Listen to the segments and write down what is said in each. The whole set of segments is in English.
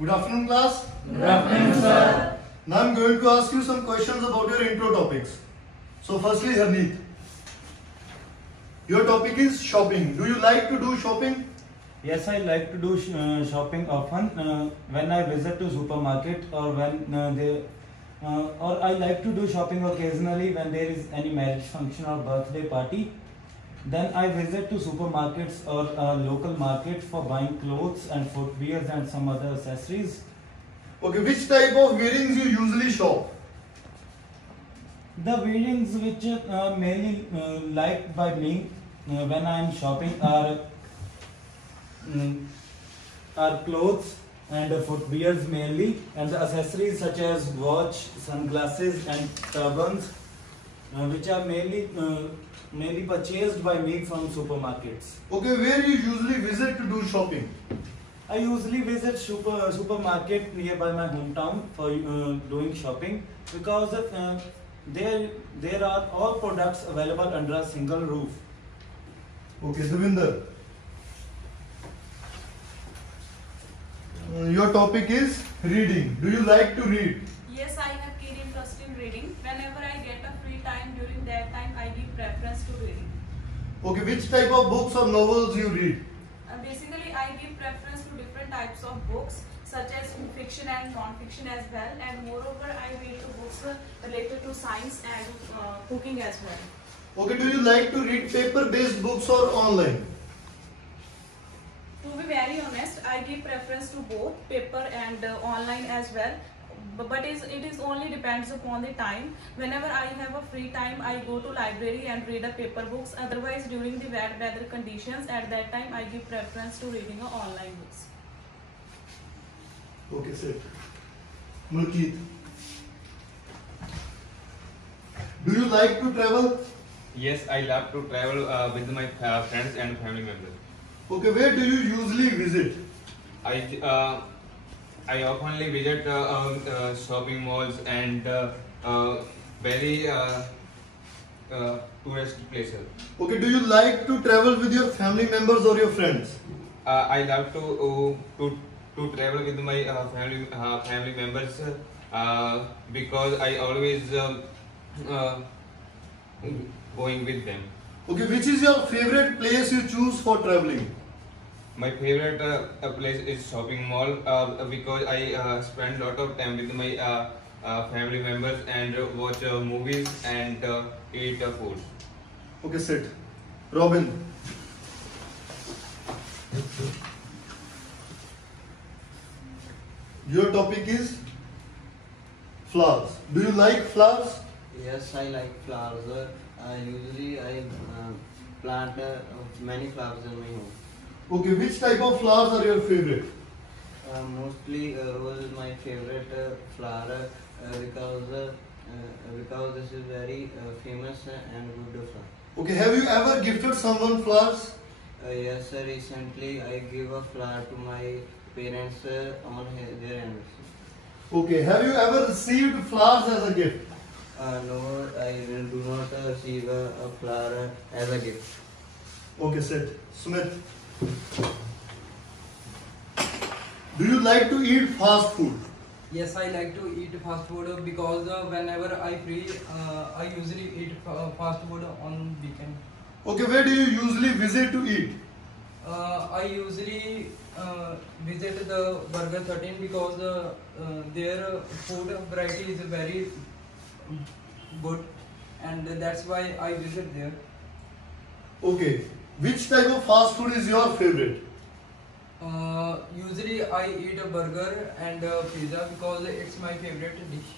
Good afternoon, class. Good afternoon, sir. Now I'm going to ask you some questions about your intro topics. So firstly, Harneet, your topic is shopping. Do you like to do shopping? Yes, I like to do shopping often when I visit to supermarket or or I like to do shopping occasionally when there is any marriage function or birthday party. Then I visit to supermarkets or local market for buying clothes and footwear and some other accessories. Okay, which type of wearings you usually shop? The wearings which mainly liked by me when I am shopping are clothes and footwears mainly, and the accessories such as watch, sunglasses and turbans, which are mainly purchased by me from supermarkets. Okay, where you usually visit to do shopping? I usually visit supermarket nearby my hometown for doing shopping because there are all products available under a single roof. Okay, Devinder. Your topic is reading. Do you like to read? Yes, I have keen interest in reading. Whenever I get a free time, during that time I give preference to reading. Okay, which type of books or novels you read? Basically, I give preference to different types of books such as fiction and non-fiction as well, and moreover I read books related to science and cooking as well. Okay, do you like to read paper-based books or online? To be very honest, I give preference to both paper and online as well. But it is only depends upon the time. Whenever I have a free time, I go to library and read a paper books. Otherwise, during the bad weather conditions, at that time I give preference to reading online books. Okay, sir. Mulkeet, do you like to travel? Yes, I love to travel with my friends and family members. Okay, where do you usually visit? I oftenly visit shopping malls and very tourist places. Okay, do you like to travel with your family members or your friends? I love to travel with my family members because I always going with them. Okay, which is your favorite place you choose for traveling? My favorite place is shopping mall because I spend a lot of time with my family members and watch movies and eat food. Okay, sit. Robin. Your topic is flowers. Do you like flowers? Yes, I like flowers. Usually I plant many flowers in my home. Okay, which type of flowers are your favorite? Mostly rose is my favorite flower because this is very famous and good flower. Okay, have you ever gifted someone flowers? Yes, sir, recently I gave a flower to my parents on their anniversary. Okay, have you ever received flowers as a gift? No, I do not receive a flower as a gift. Okay, sit. Smith. Do you like to eat fast food? Yes, I like to eat fast food because whenever I free, I usually eat fast food on weekend. Okay, where do you usually visit to eat? I usually visit the Burger 13 because their food variety is very good, and that's why I visit there. Okay, which type of fast food is your favorite? Usually I eat a burger and pizza because it's my favorite dish.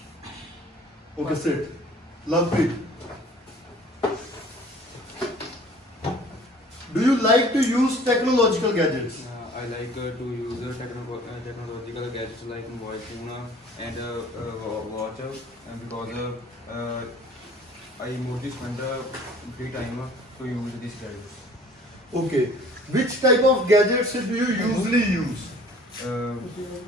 Okay, sit. Lovepreet. Do you like to use technological gadgets? I like to use technological gadgets like mobile phone and watch because I mostly spend free time to use these gadgets. Okay, which type of gadgets do you usually use?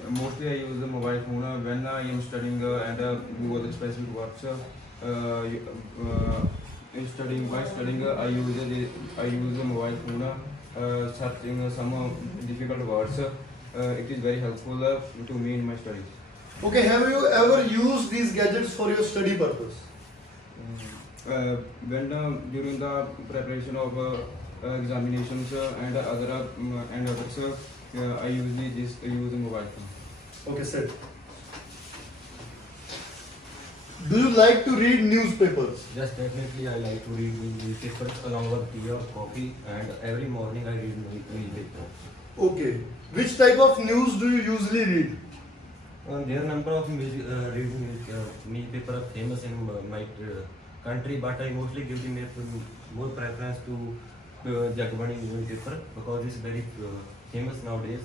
Mostly I use the mobile phone when I am studying and do other specific works. While studying, I use the mobile phone, searching some difficult words it is very helpful to me in my studies. Okay, have you ever used these gadgets for your study purpose? When during the preparation of examinations and others, I usually just use the mobile phone. Okay, sit. Do you like to read newspapers? Yes, definitely I like to read newspapers along with tea or coffee, and every morning I read newspaper. Okay. Which type of news do you usually read? There are number of newspaper are famous in my country, but I mostly give the more preference to Jagbani newspaper because it's very famous nowadays.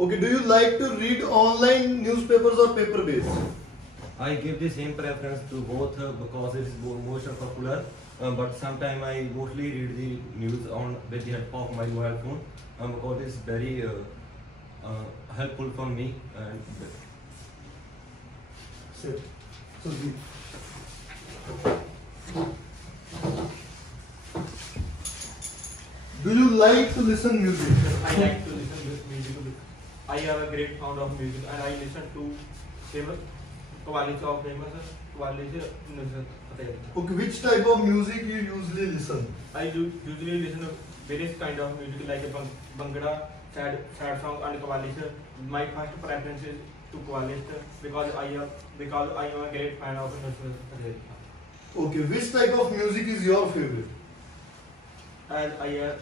Okay, do you like to read online newspapers or paper based? I give the same preference to both because it is most popular. But sometimes I mostly read the news on with the help of my mobile phone because it's very helpful for me. And Sit. So deep. Do you like to listen music? I like to listen to music. I have a great sound of music and I listen to famous Qawwali of famous Qawwali Nusrat Fateh. Okay, which type of music you usually listen? I do usually listen to various kind of music like a Bhangra, sad song and Qawwali. My first preference is to Qawwali because I am a great fan of Nusrat Fateh. Okay, which type of music is your favorite? As I